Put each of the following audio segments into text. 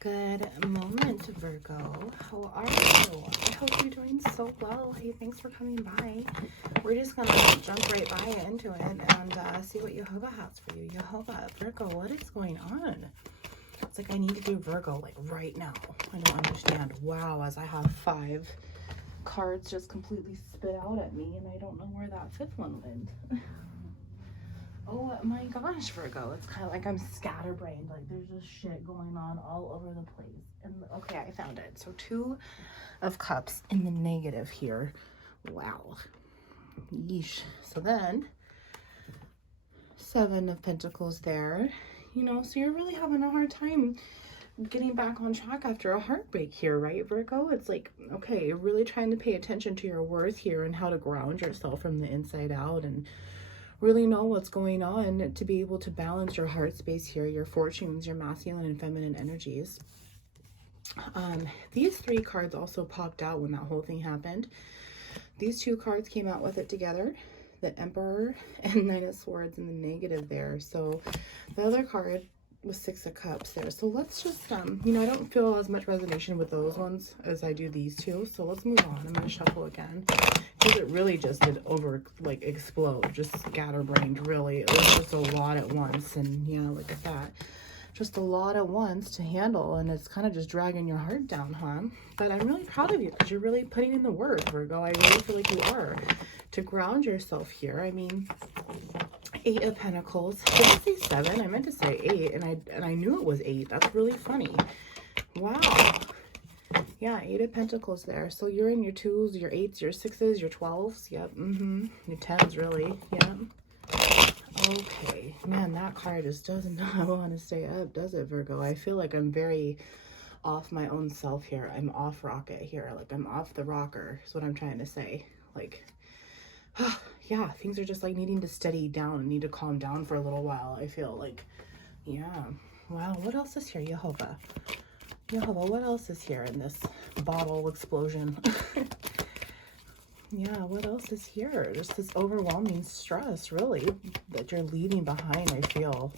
Good moment, Virgo. How are you? I hope you're doing so well. Hey, thanks for coming by. We're just gonna jump right by into it and see what Jehovah has for you. Jehovah, Virgo, what is going on? It's like I need to do Virgo like right now. I don't understand. Wow, as I have 5 cards just completely spit out at me and I don't know where that 5th one went. Oh my gosh, Virgo, it's kind of like I'm scatterbrained. Like there's just shit going on all over the place. And okay, I found it. So 2 of Cups in the negative here. Wow. Yeesh. So then 7 of Pentacles there. You know, so you're really having a hard time getting back on track after a heartbreak here, right, Virgo? It's like, okay, you're really trying to pay attention to your worth here and how to ground yourself from the inside out and really know what's going on to be able to balance your heart space here, your fortunes, your masculine and feminine energies. These 3 cards also popped out when that whole thing happened. These 2 cards came out with it together, the Emperor and Knight of Swords in the negative there. So the other card was 6 of Cups there. So let's just, you know, I don't feel as much resonation with those ones as I do these 2. So let's move on. I'm going to shuffle again. Because it really just did explode, just scatterbrained, really. It was just a lot at once, and yeah, look at that. Just a lot at once to handle, and it's kind of just dragging your heart down, huh? But I'm really proud of you, because you're really putting in the work, Virgo. I really feel like you are, to ground yourself here. I mean, 8 of Pentacles. Did I say 7? I meant to say 8, and I knew it was 8. That's really funny. Wow. Yeah, 8 of Pentacles there. So you're in your 2s, your 8s, your 6s, your 12s. Yep. Your 10s, really. Yep. Okay. Man, that card just does not want to stay up, does it, Virgo? I feel like I'm very off my own self here. I'm off rocket here. Like, I'm off the rocker is what I'm trying to say. Like, yeah, things are just like needing to steady down and need to calm down for a little while. I feel like, yeah. Wow, what else is here, Jehovah? Jehovah, what else is here in this bottle explosion? Yeah, what else is here? Just this overwhelming stress, really, that you're leaving behind, I feel.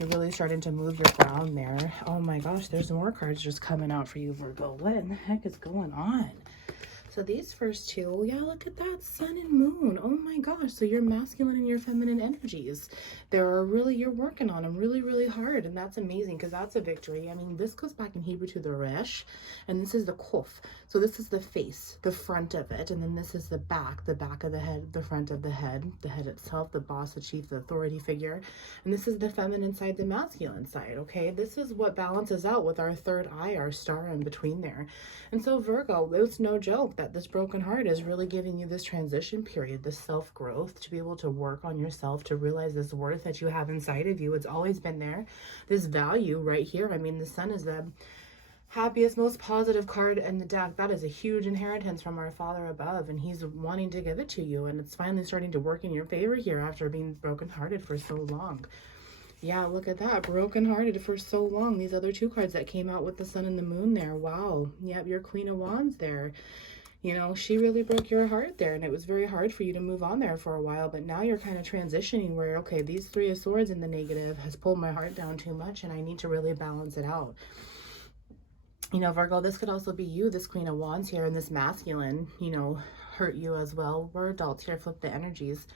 You're really starting to move your ground there. Oh my gosh, there's more cards just coming out for you, Virgo. What in the heck is going on? So these first 2, yeah, look at that, sun and moon. Oh my gosh, so your masculine and your feminine energies, you're working on them really, really hard, and that's amazing because that's a victory. I mean, this goes back in Hebrew to the resh, and this is the kuf. So this is the face, the front of it, and then this is the back of the head, the front of the head itself, the boss, the chief, the authority figure, and this is the feminine side, the masculine side, okay? This is what balances out with our third eye, our star in between there. And so Virgo, it's no joke that this broken heart is really giving you this transition period, this self-growth, to be able to work on yourself, to realize this worth that you have inside of you. It's always been there, this value right here. I mean, the sun is the happiest, most positive card in the deck. That is a huge inheritance from our Father above, and he's wanting to give it to you, and it's finally starting to work in your favor here after being brokenhearted for so long. Yeah, look at that, brokenhearted for so long. These other 2 cards that came out with the sun and the moon there. Wow. Yep, your Queen of Wands there. You know, she really broke your heart there, and it was very hard for you to move on there for a while, but now you're kind of transitioning where, okay, these 3 of Swords in the negative has pulled my heart down too much, and I need to really balance it out. You know, Virgo, this could also be you, this Queen of Wands here, and this masculine, you know, hurt you as well. We're adults here, flip the energies.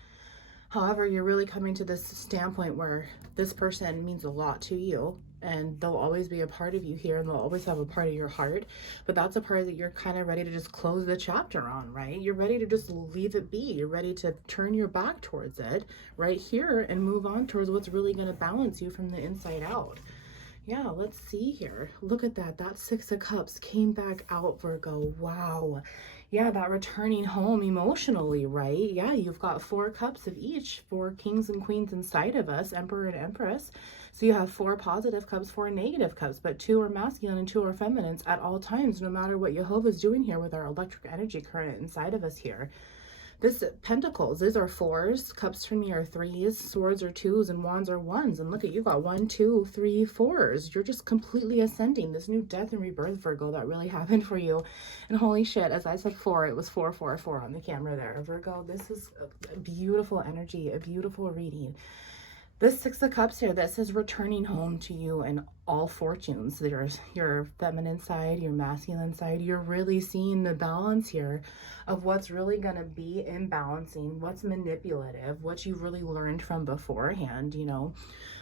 However, you're really coming to this standpoint where this person means a lot to you, and they'll always be a part of you here, and they'll always have a part of your heart, but that's a part that you're kind of ready to just close the chapter on, right? You're ready to just leave it be. You're ready to turn your back towards it right here and move on towards what's really going to balance you from the inside out. Yeah, let's see here. Look at that. That 6 of Cups came back out, Virgo. Wow. Yeah, that returning home emotionally, right? Yeah, you've got 4 cups of each, 4 kings and queens inside of us, Emperor and Empress. So you have 4 positive cups, 4 negative cups, but 2 are masculine and 2 are feminines at all times, no matter what Jehovah's doing here with our electric energy current inside of us here. This Pentacles, these are 4s, cups for me are 3s, swords are 2s, and wands are 1s. And look at you, got 1, 2, 3, 4s. You're just completely ascending. This new death and rebirth, Virgo, that really happened for you. And holy shit, as I said 4, it was 4, 4, 4 on the camera there. Virgo, this is a beautiful energy, a beautiful reading. This 6 of Cups here, this is returning home to you and all fortunes. There's your feminine side, your masculine side. You're really seeing the balance here of what's really going to be imbalancing, what's manipulative, what you really learned from beforehand, you know.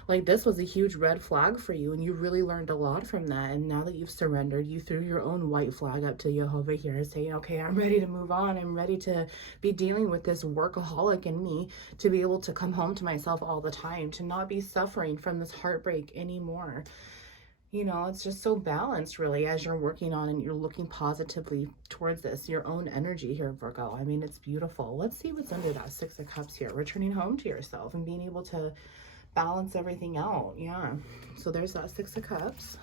Like this was a huge red flag for you and you really learned a lot from that. And now that you've surrendered, you threw your own white flag up to Jehovah here saying, okay, I'm ready to move on. I'm ready to be dealing with this workaholic in me, to be able to come home to myself all the time, to not be suffering from this heartbreak anymore. You know, it's just so balanced really as you're working on and you're looking positively towards this, your own energy here, Virgo. I mean, it's beautiful. Let's see what's under that Six of Cups here. Returning home to yourself and being able to balance everything out. Yeah, so there's that Six of Cups,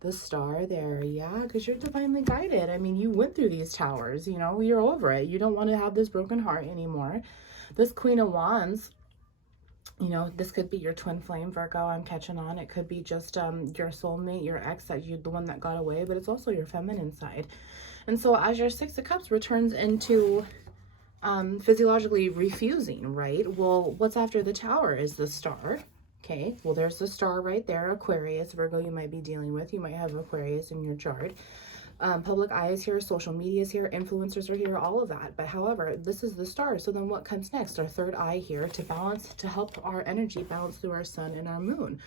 the Star there. Yeah, because you're divinely guided. I mean, you went through these towers, you know, you're over it. You don't want to have this broken heart anymore. This Queen of Wands, you know, this could be your twin flame, Virgo, I'm catching on. It could be just your soulmate, your ex, that you, the one that got away, but it's also your feminine side. And so as your Six of Cups returns into physiologically refusing, right? Well, what's after the Tower is the Star. Okay, well, there's the Star right there. Aquarius, Virgo, you might be dealing with. You might have Aquarius in your chart. Public eye is here, social media is here, influencers are here, all of that. But however, this is the Star. So then what comes next? Our third eye here to balance, to help our energy balance through our sun and our moon.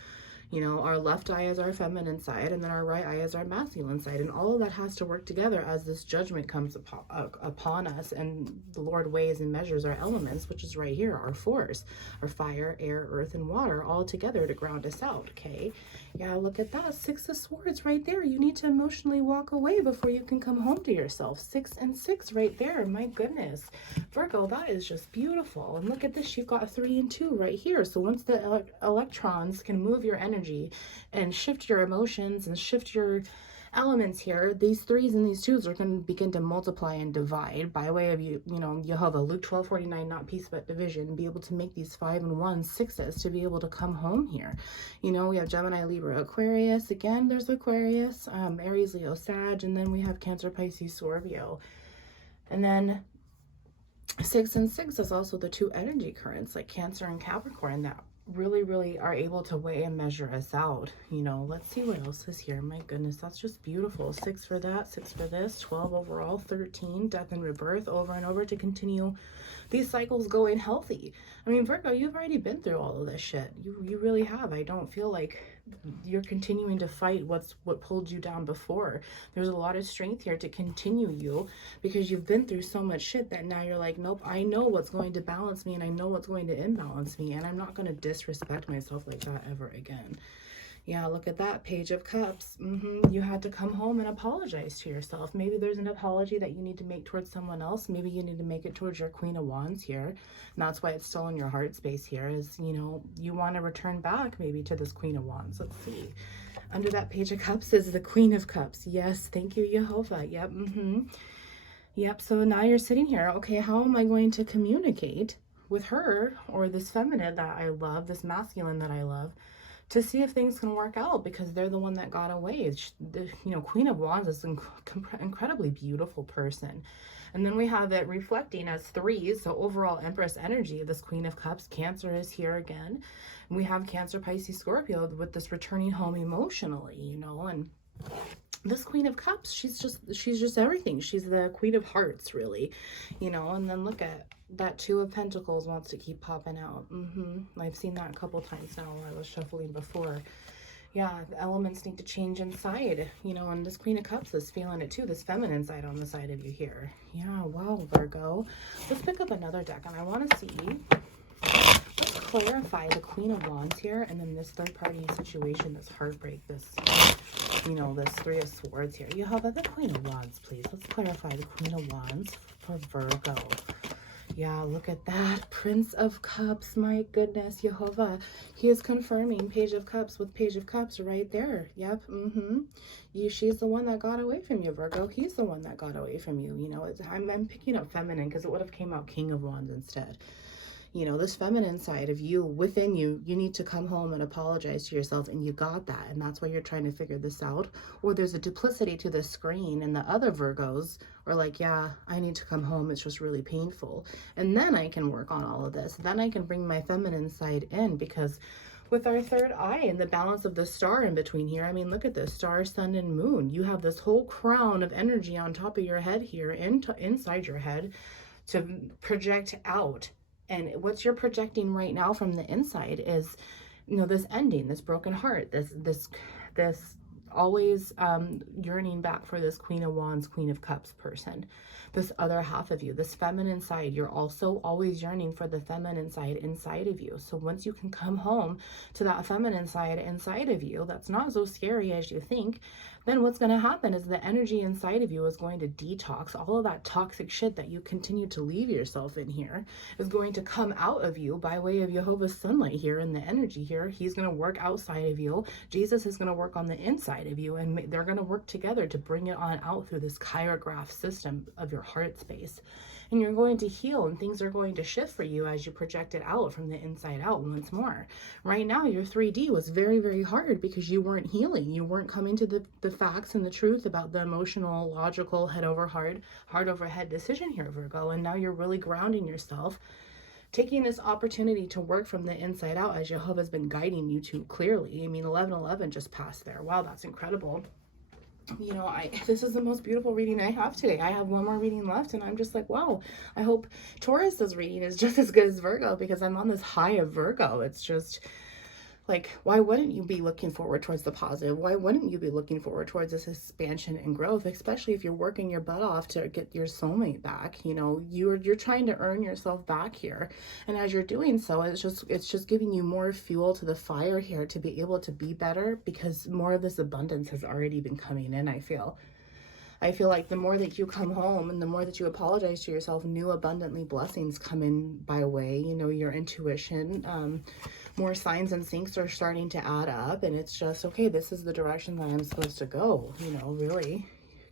You know, our left eye is our feminine side, and then our right eye is our masculine side. And all of that has to work together as this judgment comes upon us. And the Lord weighs and measures our elements, which is right here, our force, our fire, air, earth, and water, all together to ground us out, okay? Yeah, look at that. Six of Swords right there. You need to emotionally walk away before you can come home to yourself. 6 and 6 right there. My goodness. Virgo, that is just beautiful. And look at this. You've got 3 and 2 right here. So once the electrons can move your energy and shift your emotions and shift your elements here, these 3s and these 2s are going to begin to multiply and divide by way of you know, Jehovah, Luke 12:49, not peace but division, be able to make these 5 and 1 6s to be able to come home here. You know, we have Gemini, Libra, Aquarius. Again, there's Aquarius, Aries, Leo, Sag, and then we have Cancer, Pisces, Scorpio. And then 6 and 6 is also the 2 energy currents, like Cancer and Capricorn, that really are able to weigh and measure us out. You know, let's see what else is here. My goodness, that's just beautiful. 6 for that, 6 for this, 12 overall, 13, death and rebirth, over and over to continue these cycles going healthy. I mean, Virgo, you've already been through all of this shit. You really have. I don't feel like you're continuing to fight what pulled you down before. There's a lot of strength here to continue you, because you've been through so much shit that now you're like, nope, I know what's going to balance me and I know what's going to imbalance me, and I'm not going to disrespect myself like that ever again. Yeah, look at that, Page of Cups. You had to come home and apologize to yourself. Maybe there's an apology that you need to make towards someone else. Maybe you need to make it towards your Queen of Wands here. And that's why it's still in your heart space here, is, you know, you want to return back maybe to this Queen of Wands. Let's see. Under that Page of Cups is the Queen of Cups. Yes, thank you, Jehovah. Yep, Yep, so now you're sitting here. Okay, how am I going to communicate with her, or this feminine that I love, this masculine that I love, to see if things can work out, because they're the one that got away. You know, Queen of Wands is an incredibly beautiful person. And then we have it reflecting as 3s, so overall Empress energy. This Queen of Cups, Cancer is here again. And we have Cancer, Pisces, Scorpio with this returning home emotionally, you know. And this Queen of Cups, she's just everything. She's the Queen of Hearts, really, you know. And then look at that 2 of Pentacles wants to keep popping out. I've seen that a couple times now while I was shuffling before. Yeah, the elements need to change inside, you know, and this Queen of Cups is feeling it too, this feminine side on the side of you here. Yeah, wow, Virgo. Let's pick up another deck, and I want to see, let's clarify the Queen of Wands here, and then this third party situation, this heartbreak, this, you know, this 3 of Swords here. You have the Queen of Wands, please. Let's clarify the Queen of Wands for Virgo. Yeah, look at that. Prince of Cups. My goodness, Jehovah. He is confirming Page of Cups with Page of Cups right there. Yep. She's the one that got away from you, Virgo. He's the one that got away from you. You know, I'm picking up feminine because it would have came out King of Wands instead. You know, this feminine side of you, within you, you need to come home and apologize to yourself, and you got that, and that's why you're trying to figure this out. Or there's a duplicity to the screen, and the other Virgos are like, yeah, I need to come home, it's just really painful, and then I can work on all of this. Then I can bring my feminine side in, because with our third eye and the balance of the star in between here. I mean, look at this, star, sun, and moon. You have this whole crown of energy on top of your head here, inside your head, to project out. And what you're projecting right now from the inside is, you know, this ending, this broken heart, this always yearning back for this Queen of Wands, Queen of Cups person, this other half of you, this feminine side. You're also always yearning for the feminine side inside of you. So once you can come home to that feminine side inside of you, that's not so scary as you think, then what's going to happen is the energy inside of you is going to detox. All of that toxic shit that you continue to leave yourself in here is going to come out of you by way of Jehovah's sunlight here, and the energy here. He's going to work outside of you. Jesus is going to work on the inside of you, and they're going to work together to bring it on out through this chirograph system of your heart space. And you're going to heal, and things are going to shift for you as you project it out from the inside out once more. Right now, your 3D was very, very hard because you weren't healing. You weren't coming to the facts and the truth about the emotional, logical, head over heart over head decision here, Virgo. And now you're really grounding yourself, taking this opportunity to work from the inside out as Jehovah's been guiding you to clearly. I mean, 11/11 just passed there. Wow, that's incredible. You know, this is the most beautiful reading I have today. I have one more reading left, and I'm just like, wow, I hope Taurus's reading is just as good as Virgo, because I'm on this high of Virgo. It's just like, why wouldn't you be looking forward towards the positive? Why wouldn't you be looking forward towards this expansion and growth, especially if you're working your butt off to get your soulmate back? You know, you're trying to earn yourself back here. And as you're doing so, it's just giving you more fuel to the fire here to be able to be better, because more of this abundance has already been coming in, I feel. I feel like the more that you come home and the more that you apologize to yourself, new abundantly blessings come in by way, you know, your intuition, more signs and syncs are starting to add up, and it's just, okay, this is the direction that I'm supposed to go, you know, really.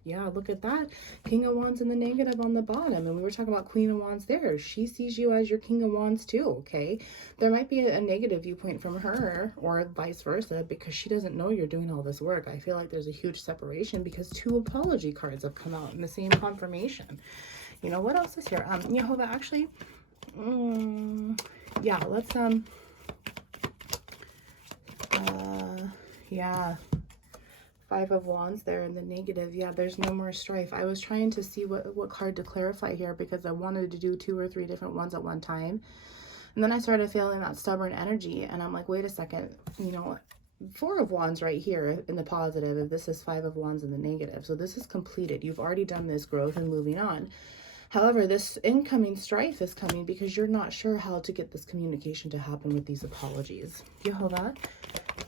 Yeah, look at that. King of Wands in the negative on the bottom. And we were talking about Queen of Wands there. She sees you as your King of Wands too, okay? There might be a negative viewpoint from her, or vice versa, because she doesn't know you're doing all this work. I feel like there's a huge separation because 2 apology cards have come out in the same confirmation. You know, what else is here? Jehovah, actually, yeah, let's, yeah. 5 of Wands there in the negative. Yeah, there's no more strife. I was trying to see what card to clarify here, because I wanted to do 2 or 3 different ones at one time. And then I started feeling that stubborn energy, and I'm like, wait a second, you know, 4 of Wands right here in the positive, if this is 5 of Wands in the negative. So this is completed. You've already done this growth and moving on. However, this incoming strife is coming because you're not sure how to get this communication to happen with these apologies. Jehovah,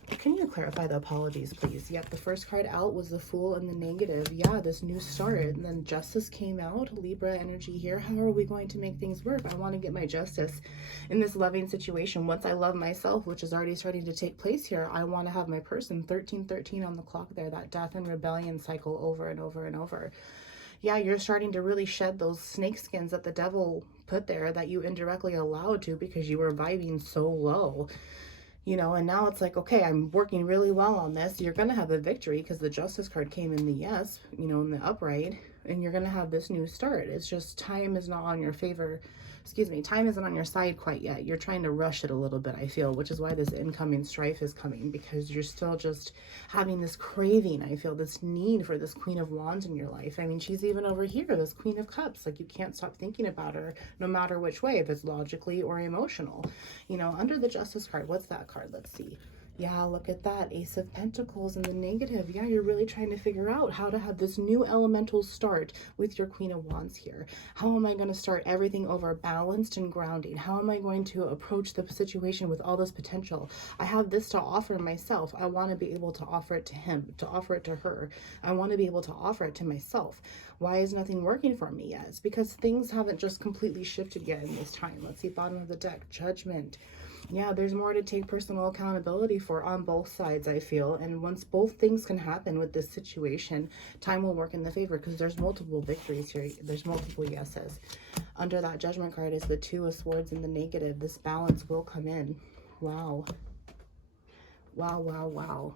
can you clarify the apologies, please? Yep, the first card out was the Fool in the negative. Yeah, this new start. And then Justice came out, Libra energy here. How are we going to make things work? I want to get my justice in this loving situation. Once I love myself, which is already starting to take place here, I want to have my person. 1313 on the clock there, that death and rebellion cycle over and over and over. Yeah, you're starting to really shed those snake skins that the devil put there that you indirectly allowed to because you were vibing so low. You know, and now it's like, okay, I'm working really well on this. You're going to have a victory because the Justice card came in the yes, you know, in the upright, and you're going to have this new start. It's just time is not on your favor. Excuse me, time isn't on your side quite yet. You're trying to rush it a little bit, I feel, which is why this incoming strife is coming, because you're still just having this craving, I feel, this need for this Queen of Wands in your life. I mean, she's even over here, this Queen of Cups. Like, you can't stop thinking about her no matter which way, if it's logically or emotional. You know, under the Justice card, what's that card? Let's see. Yeah, look at that. Ace of Pentacles in the negative. Yeah, you're really trying to figure out how to have this new elemental start with your Queen of Wands here. How am I going to start everything over balanced and grounding? How am I going to approach the situation with all this potential? I have this to offer myself. I want to be able to offer it to him, to offer it to her. I want to be able to offer it to myself. Why is nothing working for me yet? It's because things haven't just completely shifted yet in this time. Let's see, bottom of the deck, Judgment. Yeah, there's more to take personal accountability for on both sides, I feel. And once both things can happen with this situation, time will work in the favor, because there's multiple victories here. There's multiple yeses. Under that Judgment card is the 2 of Swords in the negative. This balance will come in. Wow. Wow, wow, wow.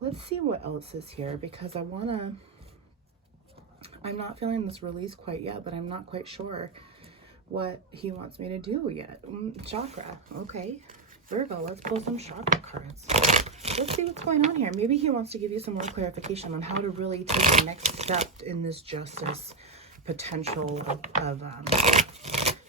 Let's see what else is here, because I'm not feeling this release quite yet, but I'm not quite sure what he wants me to do yet. Chakra, okay. Virgo, let's pull some chakra cards. Let's see what's going on here. Maybe he wants to give you some more clarification on how to really take the next step in this justice potential of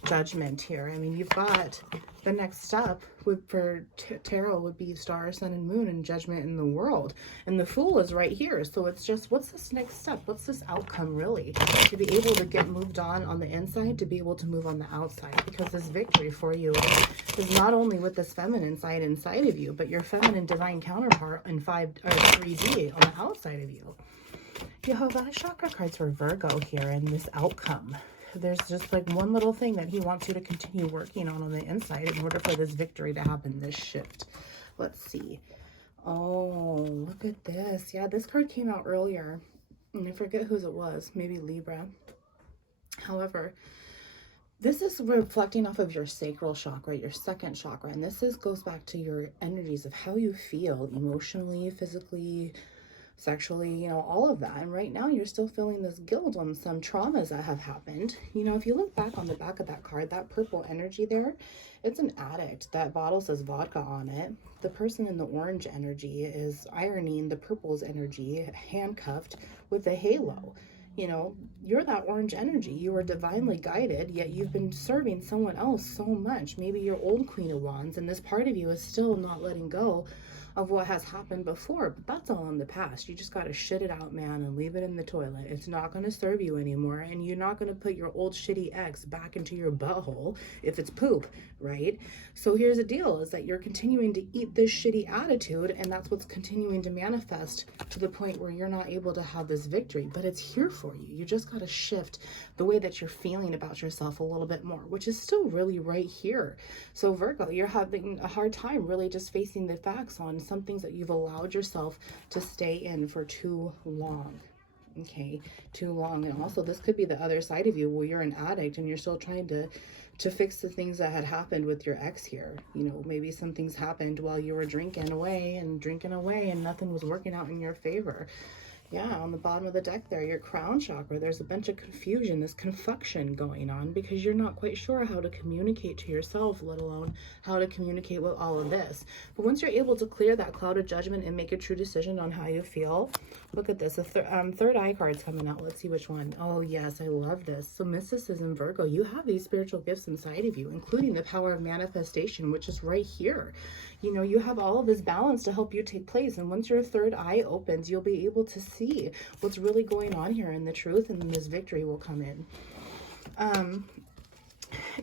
judgment here. I mean, you've got the next step for tarot would be star, sun, and moon, and judgment in the world. And the Fool is right here. So it's just, what's this next step? What's this outcome really? To be able to get moved on the inside, to be able to move on the outside. Because this victory for you is not only with this feminine side inside of you, but your feminine divine counterpart in 3D on the outside of you. You have chakra cards for Virgo here in this outcome. There's just like one little thing that he wants you to continue working on the inside in order for this victory to happen, this shift. Let's see. Oh, look at this. Yeah, this card came out earlier, and I forget whose it was. Maybe Libra. However, this is reflecting off of your sacral chakra, your second chakra, and this goes back to your energies of how you feel emotionally, physically, sexually, you know, all of that. And right now you're still feeling this guilt on some traumas that have happened. You know, if you look back on the back of that card, that purple energy there, it's an addict. That bottle says vodka on it. The person in the orange energy is ironing the purple's energy, handcuffed with a halo. You know, you're that orange energy. You are divinely guided, yet you've been serving someone else so much. Maybe your old Queen of Wands, and this part of you is still not letting go of what has happened before, but that's all in the past. You just got to shit it out, man, and leave it in the toilet. It's not going to serve you anymore, and you're not going to put your old shitty ex back into your butthole if it's poop, right? So here's the deal, is that you're continuing to eat this shitty attitude, and that's what's continuing to manifest to the point where you're not able to have this victory, but it's here for you. You just got to shift the way that you're feeling about yourself a little bit more, which is still really right here. So Virgo, you're having a hard time really just facing the facts on some things that you've allowed yourself to stay in for too long. Okay, too long. And also this could be the other side of you where you're an addict and you're still trying to fix the things that had happened with your ex here. You know, maybe some things happened while you were drinking away and nothing was working out in your favor. Yeah, on the bottom of the deck there, your crown chakra, there's a bunch of confusion, this confuction going on because you're not quite sure how to communicate to yourself, let alone how to communicate with all of this. But once you're able to clear that cloud of judgment and make a true decision on how you feel, look at this. The third eye card's coming out. Let's see which one. Oh, yes, I love this. So mysticism, Virgo, you have these spiritual gifts inside of you, including the power of manifestation, which is right here. You know, you have all of this balance to help you take place. And once your third eye opens, you'll be able to see what's really going on here in the truth, and then this victory will come in.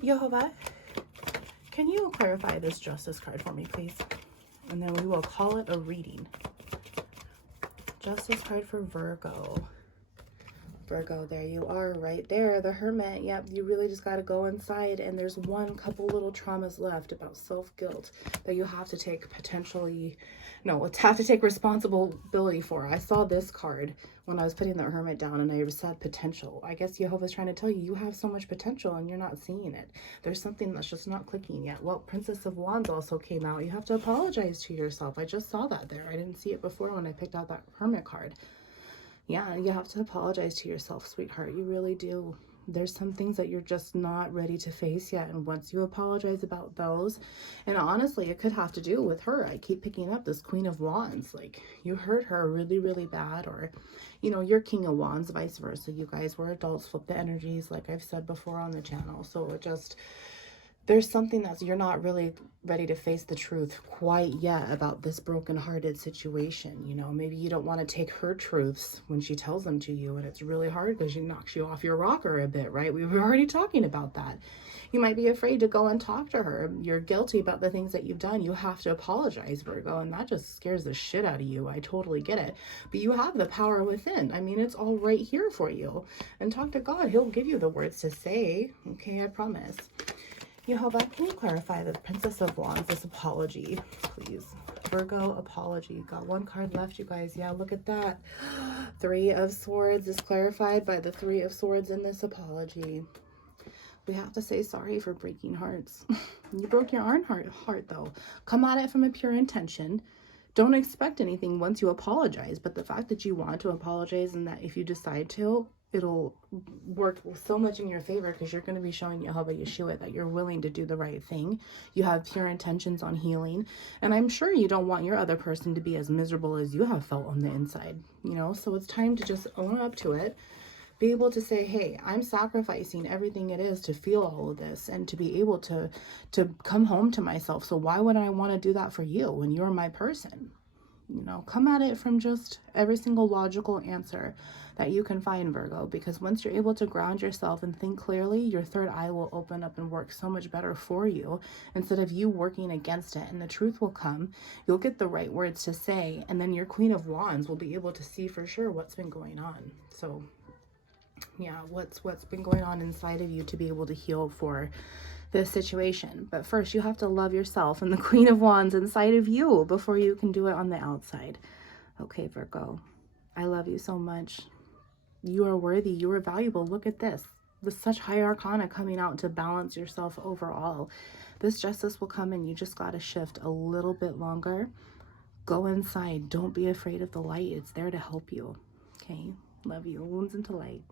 Jehovah, can you clarify this justice card for me, please? And then we will call it a reading. Justice card for Virgo. Virgo, there you are right there, the Hermit. Yep, you really just got to go inside, and there's couple little traumas left about self-guilt that you have to take have to take responsibility for. I saw this card when I was putting the Hermit down, and I said potential. I guess Jehovah's trying to tell you, you have so much potential and you're not seeing it. There's something that's just not clicking yet. Well, Princess of Wands also came out. You have to apologize to yourself. I just saw that there. I didn't see it before when I picked out that Hermit card. Yeah, you have to apologize to yourself, sweetheart. You really do. There's some things that you're just not ready to face yet. And once you apologize about those, and honestly, it could have to do with her. I keep picking up this Queen of Wands. Like, you hurt her really, really bad. Or, you know, you're King of Wands, vice versa. You guys were adults, flip the energies, like I've said before on the channel. So it just... there's something that you're not really ready to face the truth quite yet about this broken-hearted situation. You know, maybe you don't want to take her truths when she tells them to you, and it's really hard because she knocks you off your rocker a bit, right? We were already talking about that. You might be afraid to go and talk to her. You're guilty about the things that you've done. You have to apologize, Virgo, and that just scares the shit out of you. I totally get it. But you have the power within. I mean, it's all right here for you. And talk to God. He'll give you the words to say. Okay, I promise. Jehovah, can you clarify the Princess of Wands, this apology, please? Virgo, apology. Got one card left, you guys. Yeah, look at that. Three of Swords is clarified by the Three of Swords in this apology. We have to say sorry for breaking hearts. You broke your own heart, though. Come at it from a pure intention. Don't expect anything once you apologize, but the fact that you want to apologize and that if you decide to, it'll work so much in your favor, because you're going to be showing Jehovah Yeshua that you're willing to do the right thing. You have pure intentions on healing, and I'm sure you don't want your other person to be as miserable as you have felt on the inside, you know. So it's time to just own up to it, be able to say, hey, I'm sacrificing everything it is to feel all of this and to be able to come home to myself. So why would I want to do that for you when you're my person? You know, come at it from just every single logical answer that you can find, Virgo, because once you're able to ground yourself and think clearly, your third eye will open up and work so much better for you instead of you working against it. And the truth will come. You'll get the right words to say, and then your Queen of Wands will be able to see for sure what's been going on. So yeah, what's been going on inside of you to be able to heal for this situation. But first, you have to love yourself and the Queen of Wands inside of you before you can do it on the outside. Okay, Virgo, I love you so much. You are worthy. You are valuable. Look at this. With such high arcana coming out to balance yourself overall. This justice will come and you just got to shift a little bit longer. Go inside. Don't be afraid of the light. It's there to help you. Okay? Love you. Wounds into light.